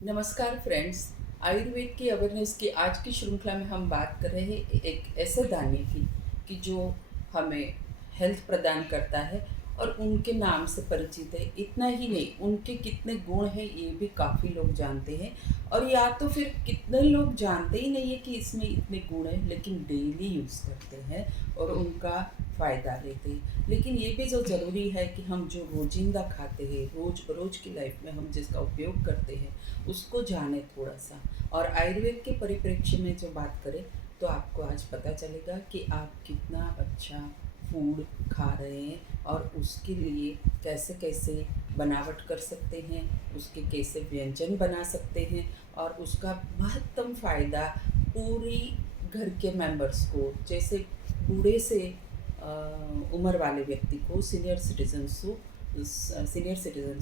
नमस्कार फ्रेंड्स। आयुर्वेद की अवेयरनेस की आज की श्रृंखला में हम बात कर रहे हैं एक ऐसे दाने की कि जो हमें हेल्थ प्रदान करता है और उनके नाम से परिचित है। इतना ही नहीं, उनके कितने गुण हैं ये भी काफ़ी लोग जानते हैं। और या तो फिर कितने लोग जानते ही नहीं है कि इसमें इतने गुण हैं, लेकिन डेली यूज़ करते हैं और उनका फ़ायदा लेते हैं। लेकिन ये भी जो ज़रूरी है कि हम जो रोज़िंदा खाते हैं, रोज़ बरोज़ की लाइफ में हम जिसका उपयोग करते हैं, उसको जाने थोड़ा सा। और आयुर्वेद के परिप्रेक्ष्य में जो बात करें तो आपको आज पता चलेगा कि आप कितना अच्छा फूड खा रहे हैं और उसके लिए कैसे कैसे बनावट कर सकते हैं, उसके कैसे व्यंजन बना सकते हैं और उसका महत्तम फ़ायदा पूरी घर के मेंबर्स को, जैसे बूढ़े से उम्र वाले व्यक्ति को, सीनियर सिटीजन्स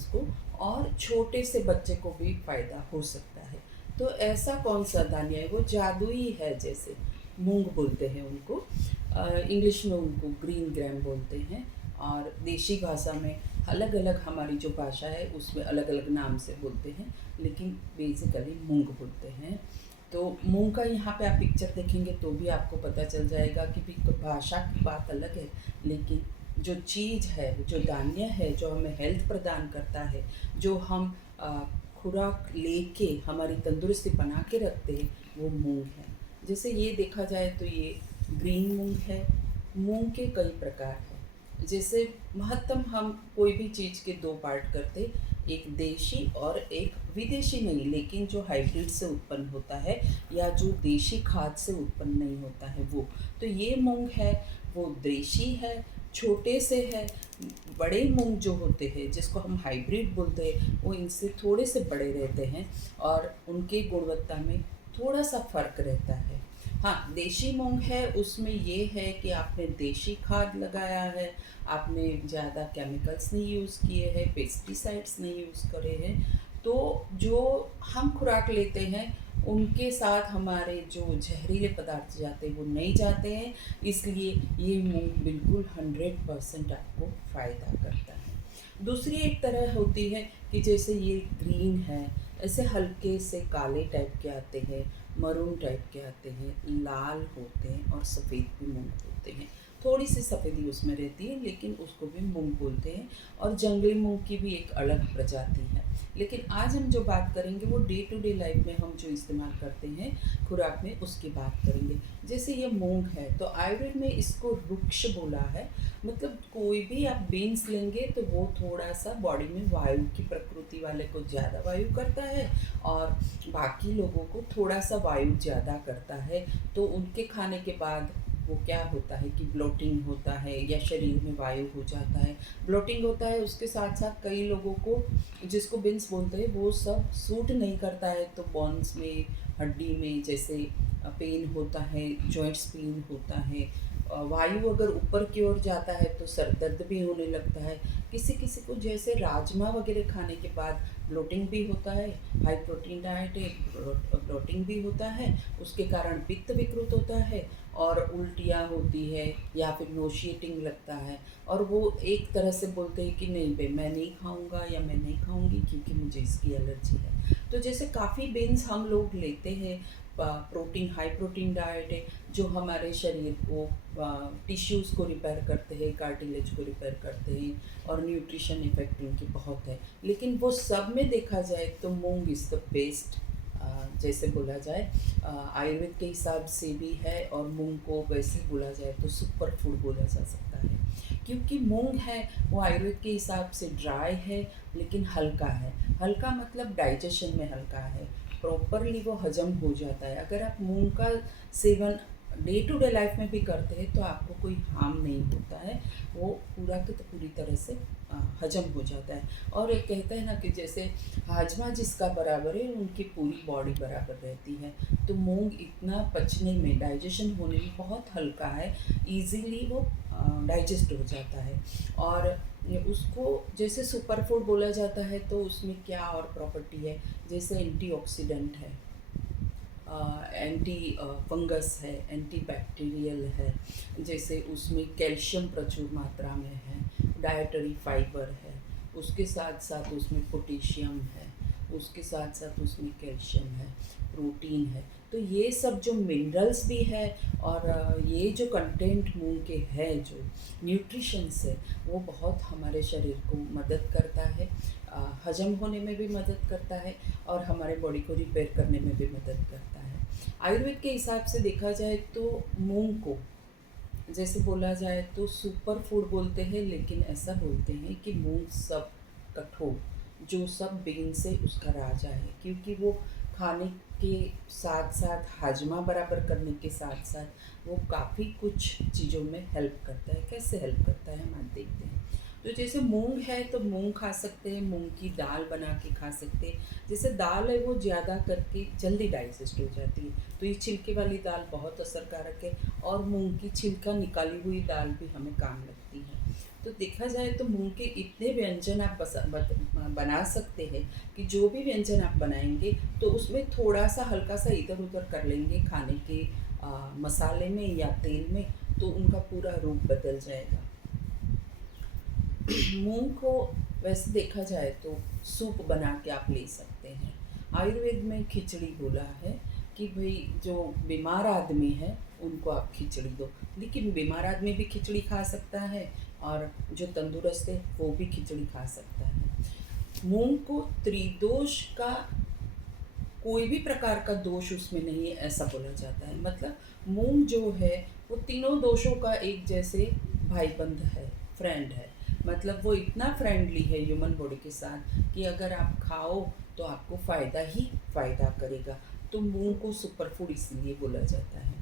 को और छोटे से बच्चे को भी फ़ायदा हो सकता है। तो ऐसा कौन सा धान्य है, वो जादुई है। जैसे मूंग बोलते हैं उनको, इंग्लिश में उनको ग्रीन ग्राम बोलते हैं और देशी भाषा में अलग अलग, हमारी जो भाषा है उसमें अलग अलग नाम से बोलते हैं, लेकिन बेसिकली मूंग बोलते हैं। तो मूंग का यहाँ पे आप पिक्चर देखेंगे तो भी आपको पता चल जाएगा कि भी भाषा की बात अलग है, लेकिन जो चीज़ है, जो धान्य है, जो हमें हेल्थ प्रदान करता है, जो हम खुराक लेके हमारी तंदुरुस्ती बना के रखते हैं, वो मूंग है। जैसे ये देखा जाए तो ये ग्रीन मूंग है। मूंग के कई प्रकार हैं। जैसे महत्तम हम कोई भी चीज़ के दो पार्ट करते, एक देशी और एक विदेशी नहीं, लेकिन जो हाइब्रिड से उत्पन्न होता है या जो देशी खाद से उत्पन्न नहीं होता है वो। तो ये मूंग है, वो देशी है, छोटे से है। बड़े मूंग जो होते हैं जिसको हम हाइब्रिड बोलते हैं, वो इनसे थोड़े से बड़े रहते हैं और उनके गुणवत्ता में थोड़ा सा फर्क रहता है। हाँ, देशी मूंग है, उसमें ये है कि आपने देशी खाद लगाया है, आपने ज़्यादा केमिकल्स नहीं यूज़ किए हैं, पेस्टिसाइड्स नहीं यूज़ करे हैं। तो जो हम खुराक लेते हैं उनके साथ हमारे जो जहरीले पदार्थ जाते हैं वो नहीं जाते हैं, इसलिए ये मूंग बिल्कुल 100% आपको फ़ायदा करता है। दूसरी एक तरह होती है कि जैसे ये ग्रीन है, ऐसे हल्के से काले टाइप के आते हैं, मरून टाइप के आते हैं, लाल होते हैं और सफ़ेद भी मूंग होते हैं। थोड़ी सी सफ़ेदी उसमें रहती है, लेकिन उसको भी मूंग बोलते हैं। और जंगली मूंग की भी एक अलग प्रजाति है। लेकिन आज हम जो बात करेंगे वो डे टू डे लाइफ में हम जो इस्तेमाल करते हैं खुराक में, उसकी बात करेंगे। जैसे ये मूंग है तो आयुर्वेद में इसको रुक्ष बोला है। मतलब कोई भी आप बीन्स लेंगे तो वो थोड़ा सा बॉडी में वायु की प्रकृति वाले को ज़्यादा वायु करता है और बाकी लोगों को थोड़ा सा वायु ज़्यादा करता है। तो उनके खाने के बाद वो क्या होता है कि ब्लोटिंग होता है या शरीर में वायु हो जाता है, ब्लोटिंग होता है। उसके साथ साथ कई लोगों को, जिसको बिन्स बोलते हैं, वो सब सूट नहीं करता है, तो बोन्स में, हड्डी में जैसे पेन होता है, जॉइंट्स पेन होता है। वायु अगर ऊपर की ओर जाता है तो सर दर्द भी होने लगता है। किसी किसी को जैसे राजमा वगैरह खाने के बाद ब्लोटिंग भी होता है, हाई प्रोटीन डाइट है, ब्लोटिंग भी होता है, उसके कारण पित्त विकृत होता है और उल्टियाँ होती है या फिर नोशिएटिंग लगता है। और वो एक तरह से बोलते हैं कि नहीं भाई, मैं नहीं खाऊंगा या मैं नहीं खाऊंगी क्योंकि मुझे इसकी एलर्जी है। तो जैसे काफ़ी बीन्स हम लोग लेते हैं, प्रोटीन, हाई प्रोटीन डाइट है जो हमारे शरीर को, टिश्यूज़ को रिपेयर करते हैं, कार्टिलेज को रिपेयर करते हैं और न्यूट्रिशन इफेक्ट उनकी बहुत है। लेकिन वो सब में देखा जाए तो मूंग इज़ द बेस्ट। जैसे बोला जाए आयुर्वेद के हिसाब से भी है, और मूंग को वैसे बोला जाए तो सुपर फूड बोला जा सकता है। क्योंकि मूंग है वो आयुर्वेद के हिसाब से ड्राई है, लेकिन हल्का है। हल्का मतलब डाइजेशन में हल्का है, प्रॉपरली वो हजम हो जाता है। अगर आप मूंग का सेवन डे टू डे लाइफ में भी करते हैं तो आपको कोई हार्म नहीं होता है, वो पूरा तो पूरी तरह से हजम हो जाता है। और एक कहते हैं ना कि जैसे हाजमा जिसका बराबर है उनकी पूरी बॉडी बराबर रहती है। तो मूंग इतना पचने में, डाइजेशन होने में बहुत हल्का है, इजीली वो डाइजेस्ट हो जाता है। और उसको जैसे सुपर फूड बोला जाता है तो उसमें क्या और प्रॉपर्टी है, जैसे एंटीऑक्सीडेंट है, एंटी फंगस है, एंटी बैक्टीरियल है, जैसे उसमें कैल्शियम प्रचुर मात्रा में है, डाइटरी फाइबर है, उसके साथ साथ उसमें पोटेशियम है, उसके साथ साथ उसमें कैल्शियम है, प्रोटीन है। तो ये सब जो मिनरल्स भी है और ये जो कंटेंट मूंग के है, जो न्यूट्रिशंस है, वो बहुत हमारे शरीर को मदद करता है, हजम होने में भी मदद करता है और हमारे बॉडी को रिपेयर करने में भी मदद करता है। आयुर्वेद के हिसाब से देखा जाए तो मूंग को जैसे बोला जाए तो सुपर फूड बोलते हैं, लेकिन ऐसा बोलते हैं कि मूंग सब कठोर, जो सब बेन से उसका राजा है, क्योंकि वो खाने के साथ साथ हाजमा बराबर करने के साथ साथ वो काफ़ी कुछ चीज़ों में हेल्प करता है। कैसे हेल्प करता है हम आज देखते हैं। तो जैसे मूंग है तो मूंग खा सकते हैं, मूंग की दाल बना के खा सकते हैं। जैसे दाल है वो ज़्यादा करके जल्दी डाइजेस्ट हो जाती है, तो ये छिलके वाली दाल बहुत असरकारक है, और मूंग की छिलका निकाली हुई दाल भी हमें काम लगती है। तो देखा जाए तो मूंग के इतने व्यंजन आप बना सकते हैं कि जो भी व्यंजन आप बनाएंगे तो उसमें थोड़ा सा हल्का सा इधर उधर कर लेंगे खाने के मसाले में या तेल में, तो उनका पूरा रूप बदल जाएगा। मूंग को वैसे देखा जाए तो सूप बना के आप ले सकते हैं। आयुर्वेद में खिचड़ी बोला है कि भाई जो बीमार आदमी है उनको आप खिचड़ी दो, लेकिन बीमार आदमी भी खिचड़ी खा सकता है और जो तंदुरुस्त है वो भी खिचड़ी खा सकता है। मूंग को त्रिदोष का कोई भी प्रकार का दोष उसमें नहीं है ऐसा बोला जाता है। मतलब मूंग जो है वो तीनों दोषों का एक जैसे भाईबंध है, फ्रेंड है। मतलब वो इतना फ्रेंडली है ह्यूमन बॉडी के साथ कि अगर आप खाओ तो आपको फ़ायदा ही फ़ायदा करेगा। तो मूंग को सुपर फूड इसलिए बोला जाता है।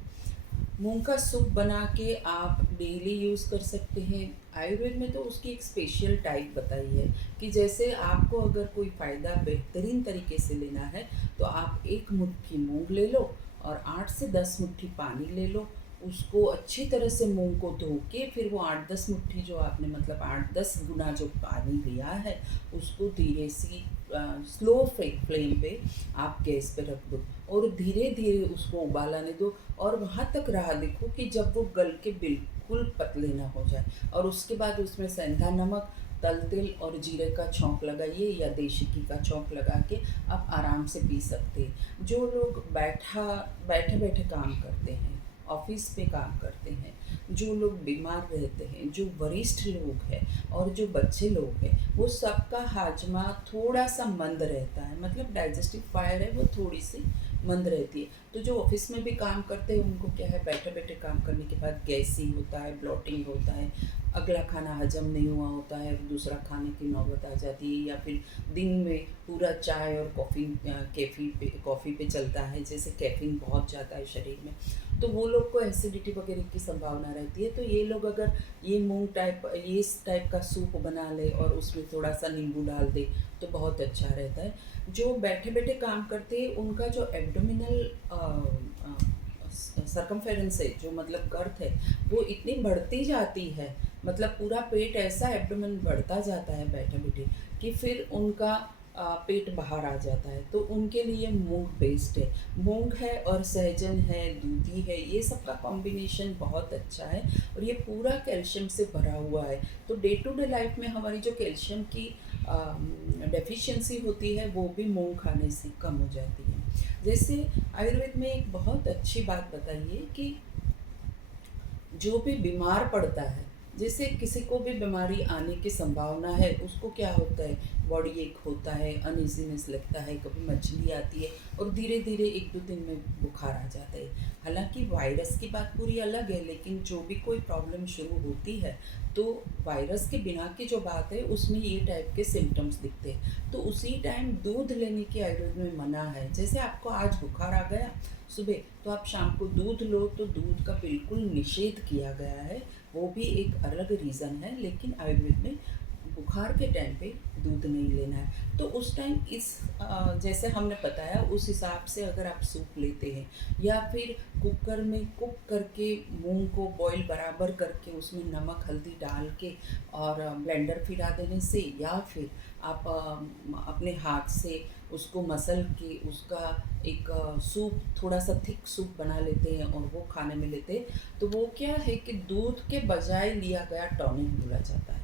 मूंग का सूप बना के आप डेली यूज़ कर सकते हैं। आयुर्वेद में तो उसकी एक स्पेशल टाइप बताई है कि जैसे आपको अगर कोई फ़ायदा बेहतरीन तरीके से लेना है तो आप एक मुट्ठी मूंग ले लो और 8 से 10 मुट्ठी पानी ले लो, उसको अच्छी तरह से मूंग को धो के फिर वो 8-10 मुट्ठी जो आपने मतलब 8-10 गुना जो पानी लिया है उसको धीरे सी स्लो फ्लेम पे आप गैस पे रख दो और धीरे धीरे उसको उबाल आने दो, और वहाँ तक रहा देखो कि जब वो गल के बिल्कुल पतले ना हो जाए, और उसके बाद उसमें सेंधा नमक, तल तेल और जीरे का छौंक लगाइए या देशी घी का छौंक लगा के आप आराम से पी सकते हैं। जो लोग बैठे बैठे काम करते हैं, ऑफिस पे काम करते हैं, जो लोग बीमार रहते हैं, जो वरिष्ठ लोग हैं और जो बच्चे लोग हैं, वो सबका हाजमा थोड़ा सा मंद रहता है। मतलब डाइजेस्टिव फायर है वो थोड़ी सी मंद रहती है। तो जो ऑफिस में भी काम करते हैं उनको क्या है, बैठे बैठे काम करने के बाद गैसी होता है, ब्लोटिंग होता है, अगला खाना हजम नहीं हुआ होता है, दूसरा खाने की नौबत आ जाती है, या फिर दिन में पूरा चाय और कॉफ़ी पे चलता है, जैसे कैफीन बहुत जाता है शरीर में, तो वो लोग को एसिडिटी वगैरह की संभावना रहती है। तो ये लोग अगर ये इस टाइप का सूप बना ले और उसमें थोड़ा सा नींबू डाल दे तो बहुत अच्छा रहता है। जो बैठे बैठे काम करते हैं उनका जो एब्डोमिनल सरकमफेरेंस है, जो मतलब गर्थ है, वो इतनी बढ़ती जाती है, मतलब पूरा पेट ऐसा एब्डोमेन बढ़ता जाता है बैठे बैठे कि फिर उनका पेट बाहर आ जाता है। तो उनके लिए मूंग बेस्ट है। मूंग है और सहजन है, दूधी है, ये सब का कॉम्बिनेशन बहुत अच्छा है और ये पूरा कैल्शियम से भरा हुआ है। तो डे टू डे लाइफ में हमारी जो कैल्शियम की डेफिशिएंसी होती है वो भी मूंग खाने से कम हो जाती है। जैसे आयुर्वेद में एक बहुत अच्छी बात बताई है कि जो भी बीमार पड़ता है, जैसे किसी को भी बीमारी आने की संभावना है, उसको क्या होता है, बॉडी एक होता है, अनइजीनेस लगता है, कभी मछली आती है और धीरे धीरे 1-2 दिन में बुखार आ जाता है। हालांकि वायरस की बात पूरी अलग है, लेकिन जो भी कोई प्रॉब्लम शुरू होती है तो वायरस के बिना की जो बात है उसमें ये टाइप के सिम्टम्स दिखते हैं। तो उसी टाइम दूध लेने की आयुर्वेद में मना है। जैसे आपको आज बुखार आ गया सुबह, तो आप शाम को दूध लो, तो दूध का बिल्कुल निषेध किया गया है। वो भी एक अलग रीज़न है, लेकिन आयुर्वेद में बुखार के टाइम पे दूध नहीं लेना है। तो उस टाइम जैसे हमने बताया उस हिसाब से अगर आप सूप लेते हैं या फिर कुकर में कुक करके मूंग को बॉईल बराबर करके उसमें नमक हल्दी डाल के और ब्लेंडर फिरा देने से, या फिर आप अपने हाथ से उसको मसल के उसका एक सूप, थोड़ा सा थिक सूप बना लेते हैं और वो खाने में लेते हैं, तो वो क्या है कि दूध के बजाय लिया गया टॉनिक बोला जाता है।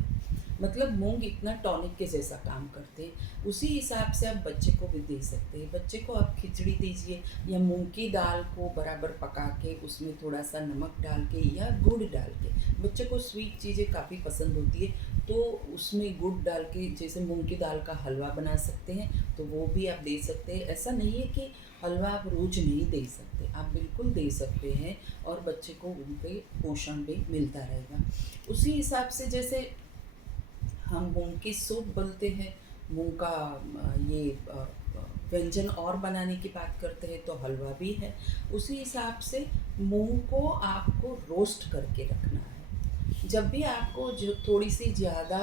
मतलब मूंग इतना टॉनिक के जैसा काम करते हैं, उसी हिसाब से आप बच्चे को भी दे सकते हैं। बच्चे को आप खिचड़ी दीजिए या मूंग की दाल को बराबर पका के उसमें थोड़ा सा नमक डाल के या गुड़ डाल के, बच्चे को स्वीट चीज़ें काफ़ी पसंद होती है, तो उसमें गुड़ डाल के जैसे मूंग की दाल का हलवा बना सकते हैं, तो वो भी आप दे सकते हैं। ऐसा नहीं है कि हलवा आप रोज़ नहीं दे सकते, आप बिल्कुल दे सकते हैं और बच्चे को उनके पोषण भी मिलता रहेगा। उसी हिसाब से जैसे हम मूंग की सूप बोलते हैं, मूंग का ये व्यंजन और बनाने की बात करते हैं तो हलवा भी है। उसी हिसाब से मूंग को आपको रोस्ट करके रखना है। जब भी आपको जो थोड़ी सी ज़्यादा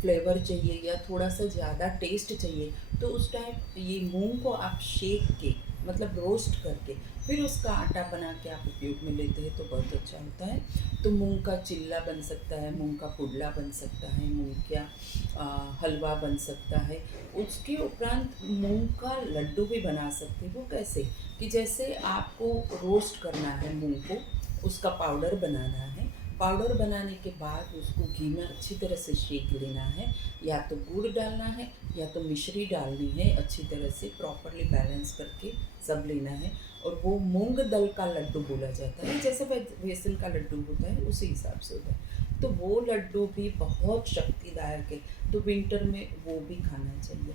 फ्लेवर चाहिए या थोड़ा सा ज़्यादा टेस्ट चाहिए, तो उस टाइम ये मूंग को आप सेक के, मतलब रोस्ट करके, फिर उसका आटा बना के आप उपयोग में लेते हैं तो बहुत अच्छा होता है। तो मूंग का चिल्ला बन सकता है, मूंग का पुडला बन सकता है, मूंग का हलवा बन सकता है। उसके उपरांत मूंग का लड्डू भी बना सकते हैं। वो कैसे, कि जैसे आपको रोस्ट करना है मूंग को, उसका पाउडर बनाना है। पाउडर बनाने के बाद उसको घी में अच्छी तरह से सेक लेना है, या तो गुड़ डालना है या तो मिश्री डालनी है, अच्छी तरह से प्रॉपरली बैलेंस करके सब लेना है। और वो मूंग दल का लड्डू बोला जाता है, जैसे बेसन का लड्डू होता है उसी हिसाब से होता है। तो वो लड्डू भी बहुत शक्तिदायक है, तो विंटर में वो भी खाना चाहिए।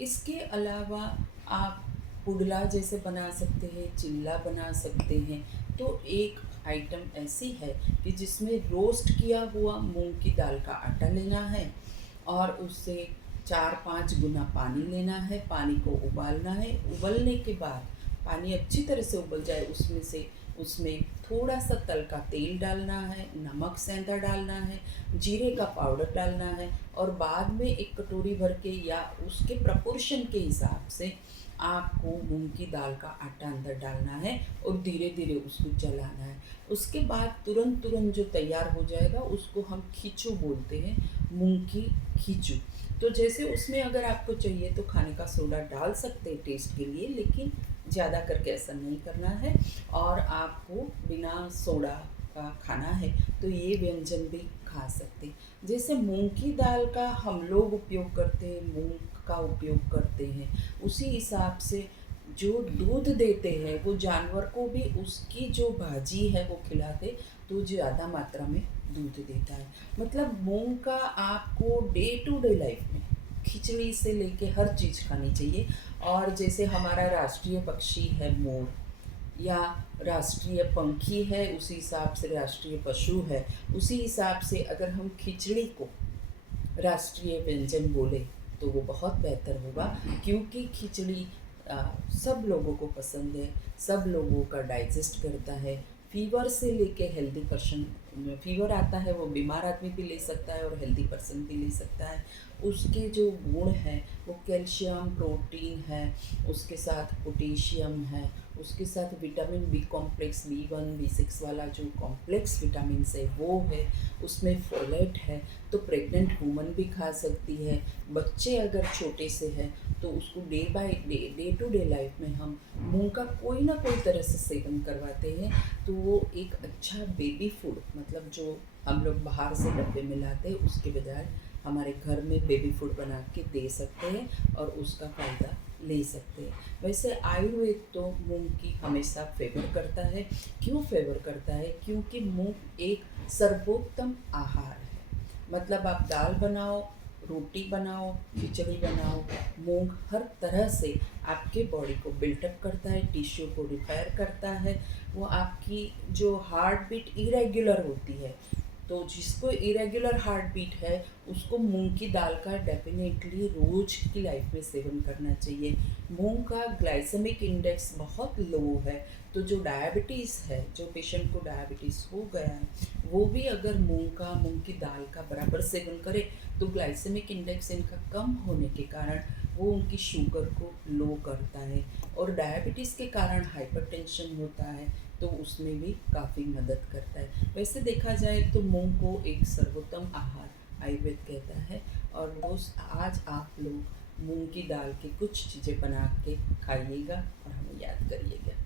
इसके अलावा आप पुडला जैसे बना सकते हैं, चिल्ला बना सकते हैं। तो एक आइटम ऐसी है कि जिसमें रोस्ट किया हुआ मूंग की दाल का आटा लेना है और उससे 4-5 गुना पानी लेना है, पानी को उबालना है। उबलने के बाद पानी अच्छी तरह से उबल जाए, उसमें थोड़ा सा तल का तेल डालना है, नमक सेंधा डालना है, जीरे का पाउडर डालना है, और बाद में एक कटोरी भर के या उसके प्रपोर्शन के हिसाब से आपको मूंग की दाल का आटा अंदर डालना है और धीरे धीरे उसको चलाना है। उसके बाद तुरंत तुरंत जो तैयार हो जाएगा उसको हम खीचू बोलते हैं, मूंग की खीचू। तो जैसे उसमें अगर आपको चाहिए तो खाने का सोडा डाल सकते हैं टेस्ट के लिए, लेकिन ज़्यादा करके ऐसा नहीं करना है। और आपको बिना सोडा का खाना है तो ये व्यंजन भी खा सकते हैं। जैसे मूंग की दाल का हम लोग उपयोग करते हैं, मूंग का उपयोग करते हैं, उसी हिसाब से जो दूध देते हैं वो जानवर को भी उसकी जो भाजी है वो खिलाते, तो ज़्यादा मात्रा में दूध देता है। मतलब मूंग का आपको डे टू डे लाइफ में खिचड़ी से लेके हर चीज़ खानी चाहिए। और जैसे हमारा राष्ट्रीय पक्षी है मोर, या राष्ट्रीय पंखी है, उसी हिसाब से राष्ट्रीय पशु है, उसी हिसाब से अगर हम खिचड़ी को राष्ट्रीय व्यंजन बोले तो वो बहुत बेहतर होगा। क्योंकि खिचड़ी सब लोगों को पसंद है, सब लोगों का डाइजेस्ट करता है। फीवर से लेके हेल्दी पर्सन, फीवर आता है वो बीमार आदमी भी ले सकता है और हेल्दी पर्सन भी ले सकता है। उसके जो गुण हैं वो कैल्शियम, प्रोटीन है, उसके साथ पोटेशियम है, उसके साथ vitamin B complex, B1 B6 वाला जो कॉम्प्लेक्स विटामिन है वो है, उसमें फोलेट है। तो प्रेग्नेंट वूमन भी खा सकती है। बच्चे अगर छोटे से हैं तो उसको day by day, day to day life में हम मूंग का कोई ना कोई तरह से सेवन करवाते हैं, तो वो एक अच्छा बेबी फूड, मतलब जो हम लोग बाहर से डब्बे में लाते हैं उसके बजाय हमारे घर में बेबी फूड बना के दे सकते हैं और उसका फ़ायदा ले सकते हैं। वैसे आयुर्वेद तो मूंग की हमेशा फेवर करता है। क्यों फेवर करता है? क्योंकि मूंग एक सर्वोत्तम आहार है। मतलब आप दाल बनाओ, रोटी बनाओ, खिचड़ी बनाओ, मूंग हर तरह से आपके बॉडी को बिल्टअप करता है, टिश्यू को रिपेयर करता है। वो आपकी जो हार्ट बीट इरेगुलर होती है, तो जिसको इरेगुलर हार्ट बीट है उसको मूंग की दाल का डेफिनेटली रोज की लाइफ में सेवन करना चाहिए। मूंग का ग्लाइसेमिक इंडेक्स बहुत लो है, तो जो डायबिटीज़ है, जो पेशेंट को डायबिटीज़ हो गया है, वो भी अगर मूंग की दाल का बराबर सेवन करे तो ग्लाइसेमिक इंडेक्स इनका कम होने के कारण वो उनकी शुगर को लो करता है। और डायबिटीज़ के कारण हाइपरटेंशन होता है तो उसमें भी काफ़ी मदद करता है। वैसे देखा जाए तो मूंग को एक सर्वोत्तम आहार आयुर्वेद कहता है। और दोस्त, आज आप लोग मूंग की दाल की कुछ चीज़ें बना के खाइएगा और हमें याद करिएगा।